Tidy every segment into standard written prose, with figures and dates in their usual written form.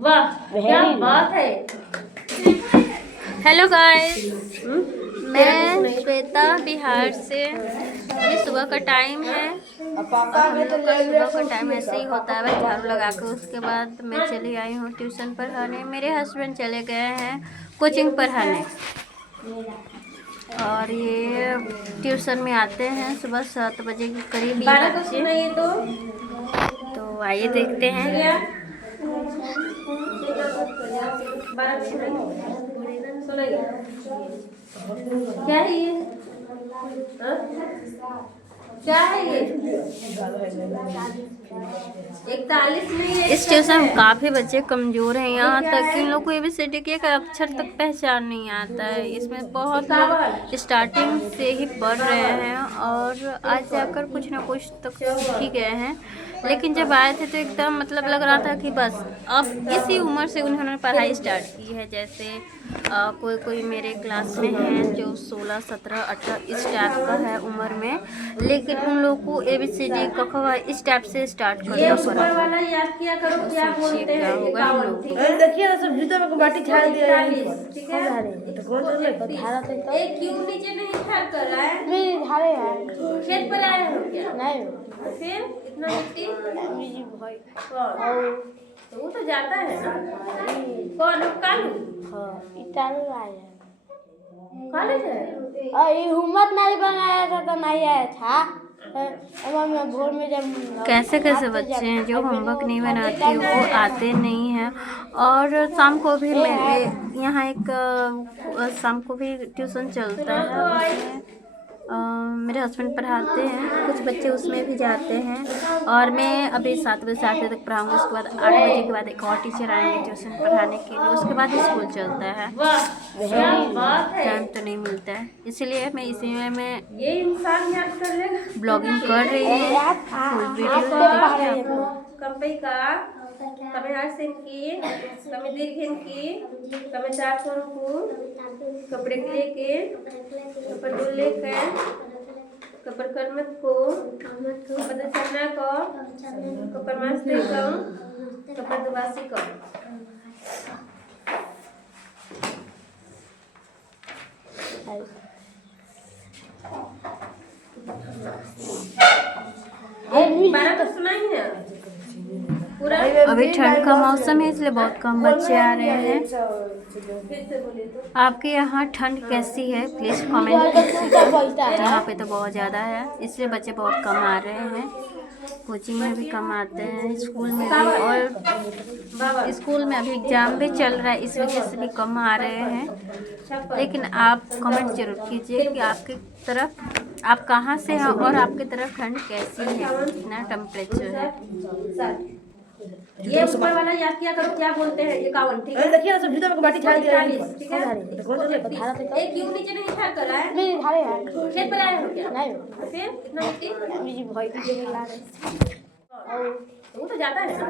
वाह क्या बात है। हेलो गाइस, मैं श्वेता बिहार से। अभी सुबह का टाइम है और हम लोग का सुबह का टाइम ऐसे ही होता है, बस झाड़ू लगा के उसके बाद मैं चली आई हूँ ट्यूशन पढ़ाने। मेरे हस्बैंड चले गए हैं कोचिंग पढ़ाने और ये ट्यूशन में आते हैं सुबह 7 बजे के करीब ये बच्चे। तो आइए देखते हैं। क्या है ये? क्या है ये? 41 में इस ट्यूशन में काफ़ी बच्चे कमज़ोर हैं, यहाँ तक कि इन लोग को ABCD के एक अक्षर तक पहचान नहीं आता है। इसमें बहुत लोग स्टार्टिंग से ही पढ़ रहे हैं और आज जाकर कुछ ना कुछ तक सीख ही गए हैं। लेकिन जब आए थे तो एकदम मतलब लग रहा था कि बस अब इसी उम्र से उन्होंने पढ़ाई स्टार्ट की है। जैसे कोई कोई मेरे क्लास में हैं जो 16, 17, 18 इस टाइप का है उम्र में, लेकिन उन लोगों को ABCD क ख इस टाइप से स्टार्ट करना पड़ा वाला याद किया करो। क्या बोलते हैं होगा हम लोग को। देखिए ना, सब जूता में बाटी झाड़ दिया है। ठीक है, तो कौन सा ले धारा पे तो एक क्यों नीचे नहीं खा कर रहा है? मेरे धारे है। खेत पर आए हो क्या? नहीं फिर इतना मिट्टी मेरी भाई और तो वो तो जाता है ना। कौन कालू? हां इटालू आया कॉलेज है और ये हुम्मत नहीं बनाया था तो नहीं आया था। अब मैं भोर में जब कैसे कैसे बच्चे हैं जो होमवर्क नहीं बनाते वो आते नहीं हैं। और शाम को भी यहाँ एक शाम को भी ट्यूशन चलता है, उसमें मेरे हस्बैंड पढ़ाते हैं, कुछ बच्चे उसमें भी जाते हैं। और मैं अभी 7 बजे से 8 बजे तक पढ़ाऊँगी, उसके बाद 8 बजे के बाद एक और टीचर आएंगे ट्यूशन पढ़ाने के लिए, उसके बाद स्कूल चलता है। टाइम तो नहीं मिलता है, इसलिए मैं इसी में ये इंसान याद कर लेगा ब्लॉगिंग कर रही हूँ। फुल वीडियो कंपई का कमे हासन की कमे दीर्घन की कमे चार को कपड़े के लेके कपड़ को लेकर कपड़ कर्मत को कपड़ चरना को कपड़ मास्ते को कपड़ दुबासी को बारह तो सुना ही है पूरा। अभी ठंड का मौसम है इसलिए बहुत कम बच्चे आ रहे हैं। आपके यहाँ ठंड कैसी है प्लीज़ कमेंट कीजिएगा। यहाँ पे तो बहुत ज़्यादा है इसलिए बच्चे बहुत कम आ रहे हैं। कोचिंग में भी कम आते हैं, स्कूल में भी, और स्कूल में अभी एग्ज़ाम भी चल रहा है इस वजह से भी कम आ रहे हैं। लेकिन आप कमेंट जरूर कीजिए कि आपकी तरफ आप कहाँ से हैं और आपकी तरफ ठंड कैसी है, कितना टेम्परेचर है। ये ऊपर वाला याद किया करो। क्या बोलते हैं 51? ठीक है, देखिए ना, सब जूता में बाटी झाड़ दिया है। ठीक है, तो कौन सा ले धारा पे तो एक क्यों नीचे नहीं खा कर रहा है? मेरे धारे है। खेत पर आए हो क्या? नहीं फिर इतना मिट्टी मेरी भाई की ला रहे और वो तो जाता है ना।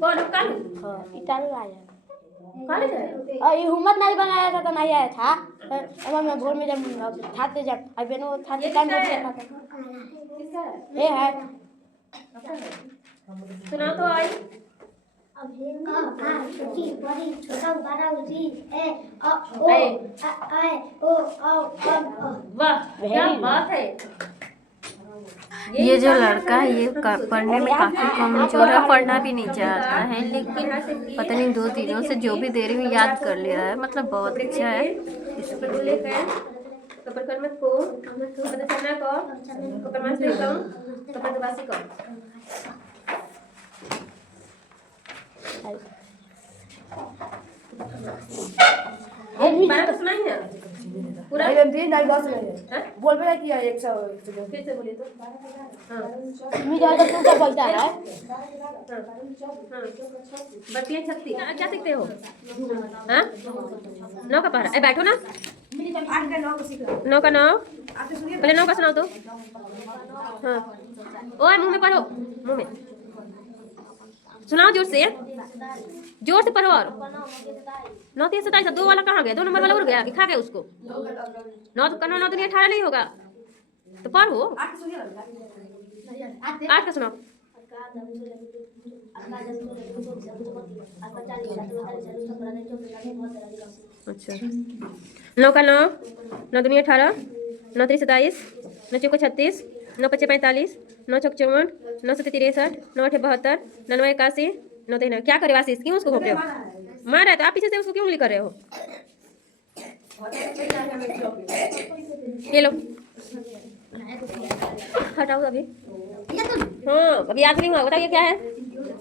कौन कालू? हां इटालू आया कॉलेज है और ये हुम्मत नहीं बनाया था तो नहीं आया था। अब मैं भोर में जब खाते जब आई बेनो खाते टाइम हो गया था। किसका है? ये है सुना तो आई। अभी का आ जी बड़ी छोटा बड़ा उजी ए ओ ए ओ वाह क्या बात है। ये जो लड़का है ये पढ़ने में काफ़ी कमजोर है, पढ़ना भी नहीं चाहता है, लेकिन पता नहीं 2 दिनों से जो भी दे रही हूँ याद कर लिया है। मतलब बहुत अच्छा है। कपड़ कर्मत को कपड़ चरना को कपड़ मास्ते को कपड़ दुबासी को बारह तो सुना ही है पूरा। नहीं बस नहीं बोल पे किया 100 फिर से बोलिए तो। हाँ मेरा तो पूरा पैसा है। बतिया छत्ती क्या सीखते हो? हाँ 9 का पढ़ा ए बैठो ना। 9 का 9 पहले 9 का सुनाओ तो। हाँ ओए मुंह में पढ़ो, मुंह में सुनाओ, जोर से पढ़ो। और 9 3 27 2 वाला कहाँ गया? 2 नंबर वाला उड़ गया कि खा गया उसको? 9 का 9 2 18 नहीं होगा तो पढ़ो। 8 का सुनाओ। अच्छा 9 का 9, 9 दूनी 18, 9 3 27, 9 चौको 36, 9 5 45, 9 छक 54, 9 7 63, 9 8 72, 9 81, 9 3। क्या करे आशीष, क्यों उसको घोप रहे हो? मार रहा है तो आप पीछे से उसको क्यों उंगली कर रहे हो? ये लो हटाओ अभी। हाँ अभी याद नहीं हुआ, बताओ ये क्या है?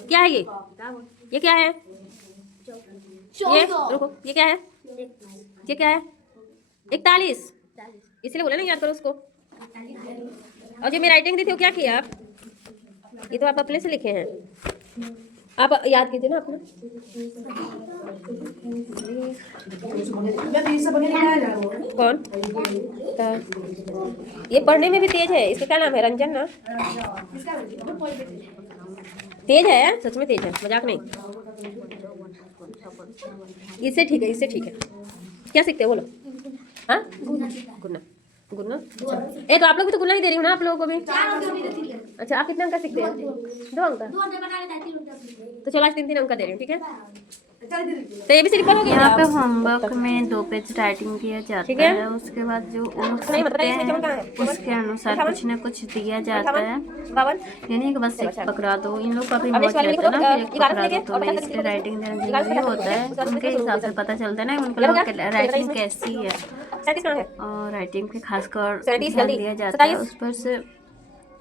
क्या है ये क्या है? ये रुको, ये क्या है? ये क्या है? 41, इसलिए बोला ना याद करो उसको। और जो मैं राइटिंग दी थी वो क्या किया आप? ये तो आप अपने से लिखे हैं, आप याद कीजिए ना अपना। कौन? ये पढ़ने में भी तेज है, इसका क्या नाम है? रंजन ना? तेज है, सच में तेज है, मजाक नहीं। इससे ठीक है, इससे ठीक है। क्या सीखते हो बोलो? हाँ गुन्ना, गुन्ना। अच्छा तो आप लोग भी तो गुन्ना ही दे रही हूँ ना आप लोगों को भी। अच्छा आप कितने अंक का सीखते हैं? 2 अंक का। तो चलो आज 3 अंक का दे रही हूँ, ठीक है? तो ये भी सिर्फ पढ़ोगे? यहाँ पे होमवर्क में 2 पेज राइटिंग दिया जाता है, उसके बाद जो सीखते हैं उसके अनुसार कुछ ना कुछ दिया जाता है। यानी कि बस एक पकड़ा दो, इन लोग का भी मौज रहता है ना कि एक पकड़ा दो, तो मैं इसलिए राइटिंग देना जरूरी होता है। उनके हिसाब से पता चलता है ना उनके लोगों की राइटिंग कैसी है, और राइटिंग पे खासकर ध्यान दिया जाता है उस पर से।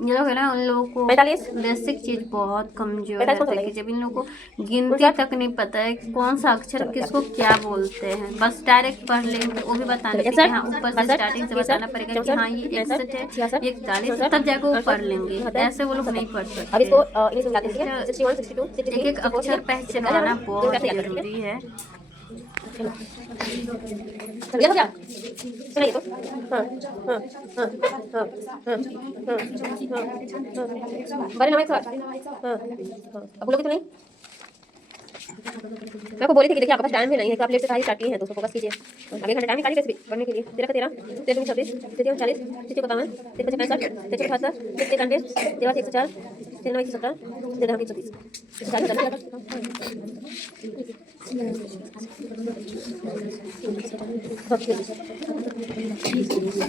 ये लोग है ना, उन लोगों को बेसिक चीज बहुत कमजोर रहता है कि जब इन लोगों को गिनती तक नहीं पता है कौन सा अक्षर किसको क्या बोलते हैं, बस डायरेक्ट पढ़ लेंगे। वो भी बताने के हाँ ऊपर से स्टार्टिंग से बताना पड़ेगा कि हाँ ये 61 है, 41, तब जाकर वो पढ़ लेंगे। ऐसे वो लोग नहीं पढ़ सकते। एक एक अक्षर पहचानना बहुत जरूरी है। ये हो गया, सुनिए तो। हाँ हाँ हाँ हाँ हाँ बड़े नाम हाँ हाँ अब बोलोगे तो नहीं? मैं आपको बोली थी कि देखिए आपके पास टाइम भी नहीं है, तो आप लेट से पढ़ाई स्टार्ट किए हैं, तो उसको फोकस कीजिए। आगे घंटा टाइम निकालिए वैसे भी पढ़ने के लिए। 13 का 13, 13 का 26, 13 का 40, 33 का 52, 33 का 65, 33 का 78, 33 का 91, 13 का 104, 13 का 117, 13 का 130, 140।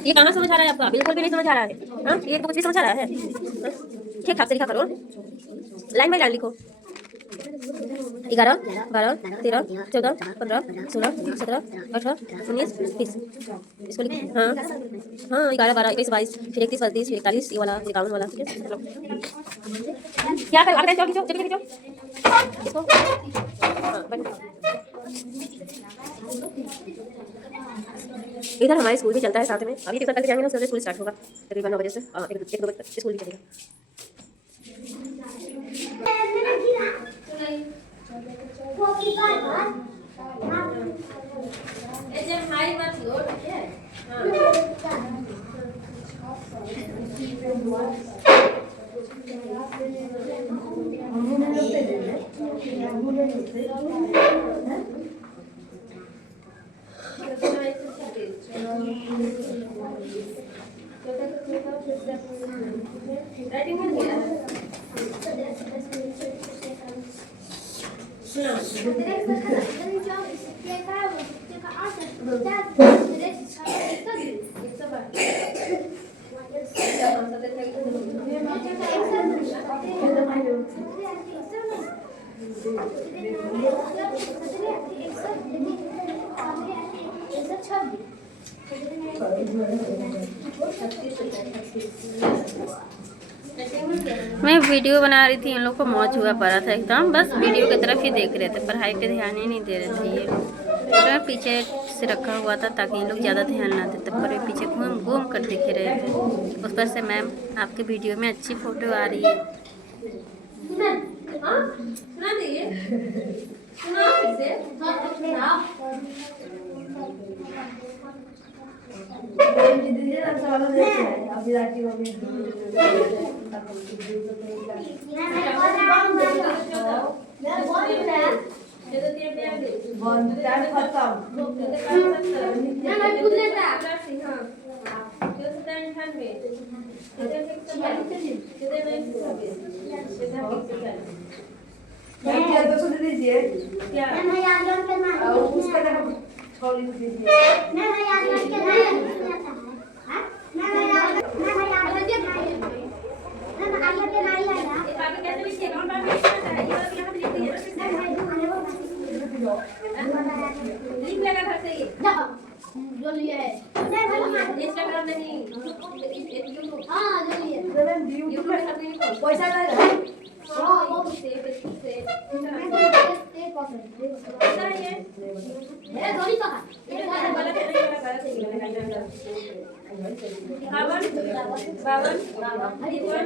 ये कहाँ समझ आ रहा है आपका? बिल्कुल भी नहीं समझ आ रहा है। हाँ ये तो कुछ भी समझ आ रहा है। ठीक ठाक से लिखा करो, लाइन बाय लाइन लिखो। 11, 12, 13, 14, 15, 16, 17, 18, 19, 20 इसको लिखो। हाँ हाँ 11, 12, 21, 22, फिर 31, 32, फिर 41, ये वाला 51 वाला। ठीक है क्या करो? आप खींचो खींचो इसको। हाँ इधर हमारे स्कूल भी चलता है साथ में। अभी ट्यूशन तक जाएंगे ना, उससे स्कूल स्टार्ट होगा तकरीबन 9 बजे से। 1-2 बजे तक स्कूल भी चलेगा। मैं वीडियो बना रही थी, इन लोग को मौज हुआ पड़ा था एकदम, बस वीडियो की तरफ ही देख रहे थे, पढ़ाई पे ध्यान ही नहीं दे रहे थे ये लोग। तो मैं पीछे से रखा हुआ था ताकि ये लोग ज़्यादा ध्यान ना देते, पर ये पीछे घूम घूम कर दिख रहे थे। उस पर से मैम आपके वीडियो में अच्छी फ़ोटो आ रही है। क्या मैं याद करना है उसका देखो छोली दीजिए मैं याद करना है हां मैं याद करना है मैं आइए के नहीं आया आगे कैसे लिखिए कौन बात लिखना है ये वाला यहाँ पे लिख दिए लिख लेगा घर से ये जो लिए है इंस्टाग्राम नहीं यूट्यूब हां जो लिए यूट्यूब में सब नहीं लिखो पैसा नहीं हां वो से ते पसंद पता है ये ए गोली का गलत है गलत है बावन हरिवन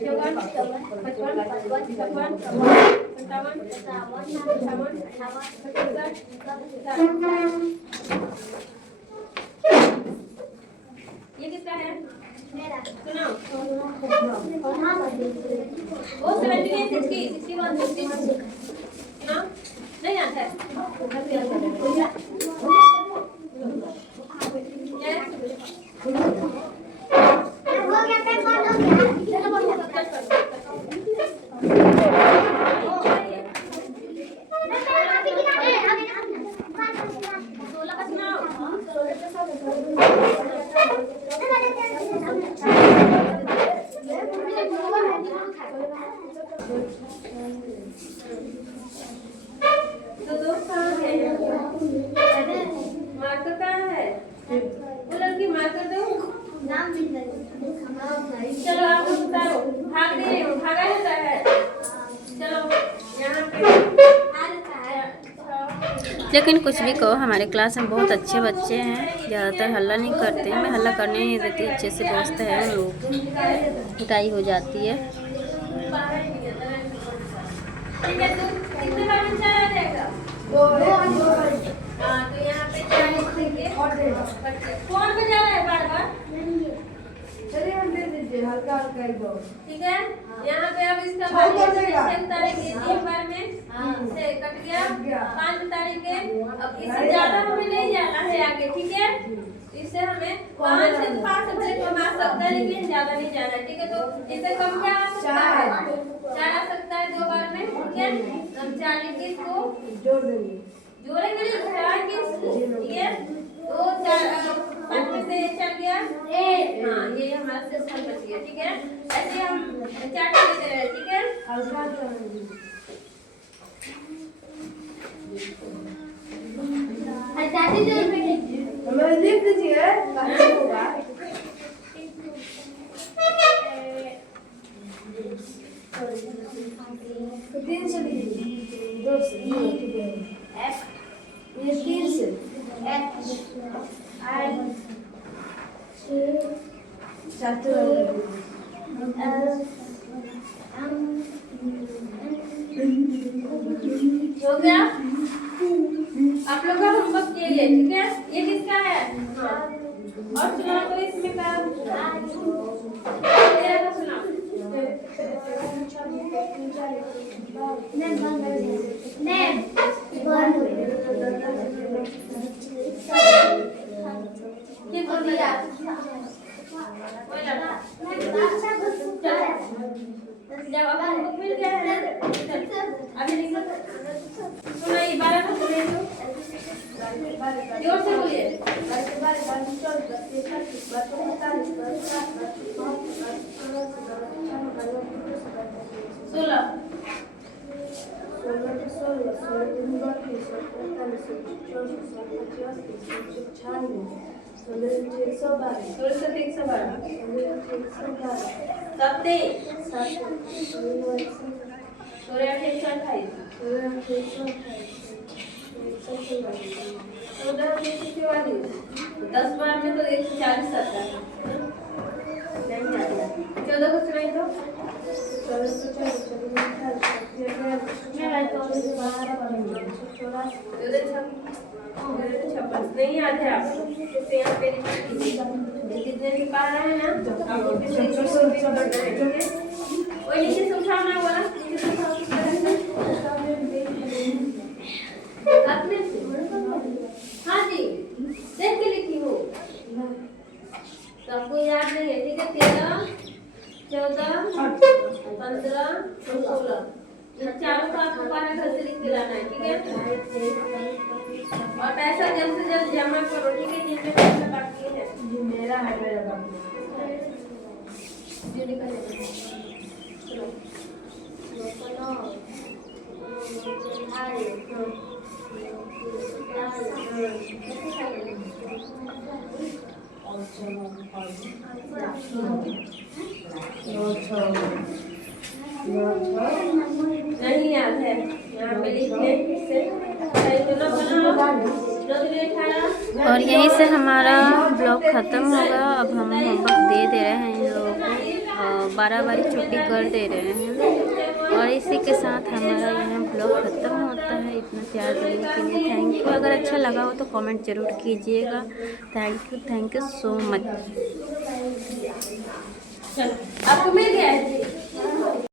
चौवन पचपन छप्पन सत्तावन अट्ठावन ये किसका है मेरा सुनाओ हां वो 78 61 60 सुनाओ नहीं आता है हो गया पे कौन हो गया तो दोस्त कहाँ है मार्कर कहाँ है वो लड़की मार्कर दो नाम मिल गया चलो आप लोग उतारो भाग दे रहे हो भागा होता है चलो यहाँ पे लेकिन कुछ भी कहो हमारे क्लास में बहुत अच्छे बच्चे हैं, ज़्यादातर हल्ला नहीं करते। मैं हल्ला करने नहीं देती, अच्छे से दोस्त है उन लोग, पिटाई हो जाती है। ठीक है तो कितने बार बच्चा आ जाएगा हाँ तो यहाँ पे 40 देंगे कौन बजा रहा है बार बार चलिए हम दे दीजिए हल्का हल्का एक दो ठीक है यहाँ पे अब इसका छह कर देगा। से उतारेंगे 3 बार में से कट गया 5 उतारेंगे। अब इससे ज्यादा हमें नहीं जाना है आगे ठीक है इससे हमें 5 से 5 सब्जेक्ट में आ सकता है लेकिन ज्यादा नहीं जाना है ठीक है तो इससे कम क्या आ सकता है 4 आ सकता है 2 बार में ठीक है हम 4 लिखिए इसको जोड़ देंगे जोड़ेंगे नहीं घटाएंगे ठीक है तो 5 में से 1 चल गया हाँ ये हमारा सिस्टम बच गया ठीक है ऐसे हम 4 लेते रहे ठीक है हल्का हल्का हमें लिख दीजिए बाकी होगा तीन से दो से F ये तीन से H I J चाहते L M हो गया आप लोग का होमवर्क ये है ठीक है ये किसका है हाँ और सुनाओ तो इसमें का तेरा का सुनाओ Name ये बोल दिया वो लड़का जब अब होमवर्क मिल गया है अभी लिखो सुनाइए 12 का सुनाइए तो जोर से बोलिए 16 10 बार में तो 140 आता है नहीं आता 14 को सुनाइए तो नहीं याद है आपको तो यहाँ पे जितने भी पढ़ रहे हैं ना आपको वही नीचे समझाना बोला अपने से हाँ जी देख के लिखी हो सबको याद नहीं है ठीक है 13 14 15 और 16 इन चारों का आपको 12 घर से लिख के लाना है, ठीक है। और पैसा जल्द से जल्द जमा करो, ठीक है। जिनमें पैसा बाकी है ये मेरा है, मेरा बाकी नहीं याद है, यहाँ पे लिख के इससे और यहीं से हमारा ब्लॉग ख़त्म होगा। अब हम होमवर्क दे रहे हैं इन लोगों को, 12 बारी छुट्टी कर दे रहे हैं। और इसी के साथ हमारा यहाँ ब्लॉग ख़त्म होता है। इतना प्यार देने के लिए थैंक यू। अगर अच्छा लगा हो तो कमेंट ज़रूर कीजिएगा। Thank you so much. चलो आपको मिल गया है।